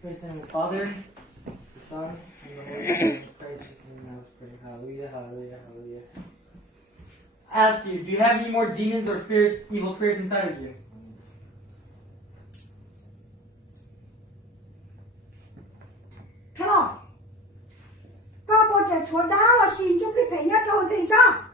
Praise the Father, the Son, and the Holy Spirit. Christ Jesus' name, I was praying. Hallelujah, hallelujah, hallelujah. Ask you, do you have any more demons or spirits, evil spirits inside of you? Come on. Có bộ trẻ chúa đã là xin chúc cái thể nhất trong dành cho.